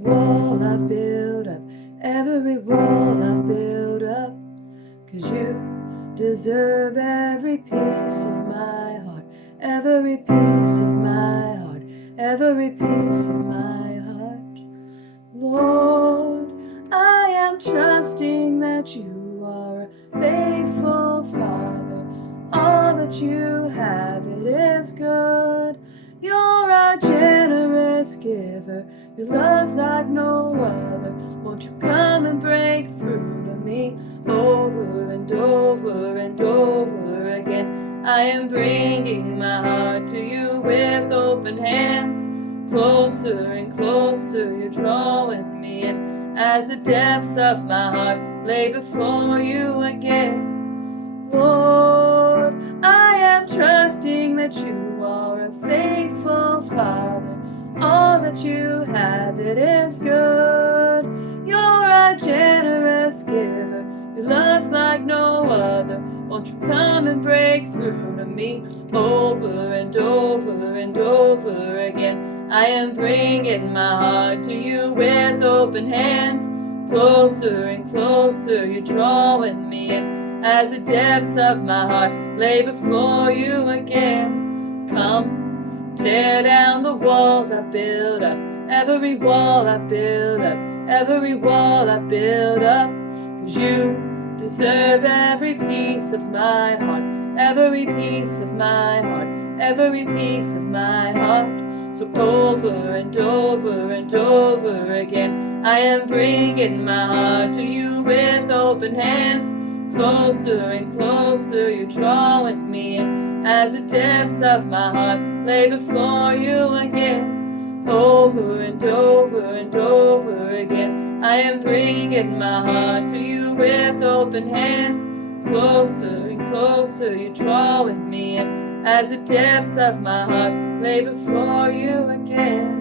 wall I've built up, every wall I've built up, 'cause you deserve every piece of my heart, every piece of my heart, every piece of my heart. Lord, I am trusting that you are a faithful Father. All that you have, it is good. You're a generous giver. Your love's like no other. Won't you come and break through to me over and over and over again? I am bringing my heart to you with open hands. Closer and closer, you're drawing me in as the depths of my heart lay before you again. Lord, I am trusting that you are a faithful Father. All that you have, it is good. You're a generous giver. Your love's like no other. Won't you come and break through to me over and over and over again? I am bringing my heart to you with open hands. Closer and closer, you're drawing me in as the depths of my heart lay before you again. Come, tear down the walls I've built up, every wall I've built up, every wall I've built up, 'cause you deserve every piece of my heart, every piece of my heart, every piece of my heart. So over and over and over again, I am bringing my heart to you with open hands. Closer and closer, you're drawing me in as the depths of my heart lay before you again. Over and over and over again, I am bringing my heart to you with open hands. Closer and closer, you're drawing me in as the depths of my heart lay before you again.